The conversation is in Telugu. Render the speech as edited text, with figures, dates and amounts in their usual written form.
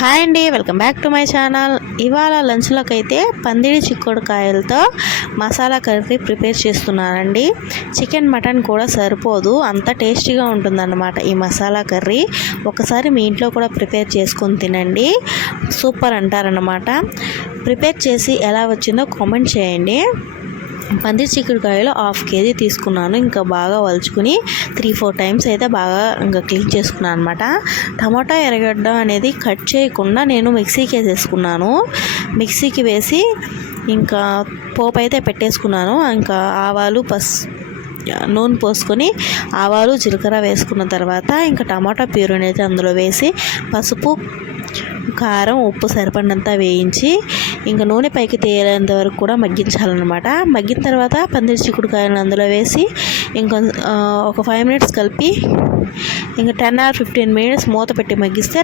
హాయ్ అండి, welcome back to my channel. ఇవాళ లంచ్లోకి అయితే పందిడి చిక్కుడుకాయలతో మసాలా కర్రీ ప్రిపేర్ చేస్తున్నానండి. చికెన్ మటన్ కూడా సరిపోదు, అంత టేస్టీగా ఉంటుందన్నమాట ఈ మసాలా కర్రీ. ఒకసారి మీ ఇంట్లో కూడా ప్రిపేర్ చేసుకొని తినండి, సూపర్ అంటారన్నమాట. ప్రిపేర్ చేసి ఎలా వచ్చిందో కామెంట్ చేయండి. పందిరి చిక్కుడుకాయలు 1/2 kg తీసుకున్నాను. ఇంకా బాగా వలుచుకుని 3-4 టైమ్స్ అయితే బాగా ఇంకా క్లీన్ చేసుకున్నాను అనమాట. టమాటా ఎర్రగడ్డ అనేది కట్ చేయకుండా నేను మిక్సీకి వేసేసుకున్నాను. మిక్సీకి వేసి ఇంకా పోపు అయితే పెట్టేసుకున్నాను. ఇంకా ఆవాలు నూనె పోసుకొని ఆవాలు జీలకర్ర వేసుకున్న తర్వాత ఇంకా టమాటా ప్యూరీని అయితే అందులో వేసి పసుపు కారం ఉప్పు సరిపడినంత వేయించి ఇంకా నూనె పైకి తేలేంత వరకు కూడా మగ్గించాలన్నమాట. మగ్గిన తర్వాత పందిరి చిక్కుడుకాయలను అందులో వేసి ఇంకా ఒక 5 minutes కలిపి ఇంకా 10 or 15 minutes మూత పెట్టి మగ్గిస్తే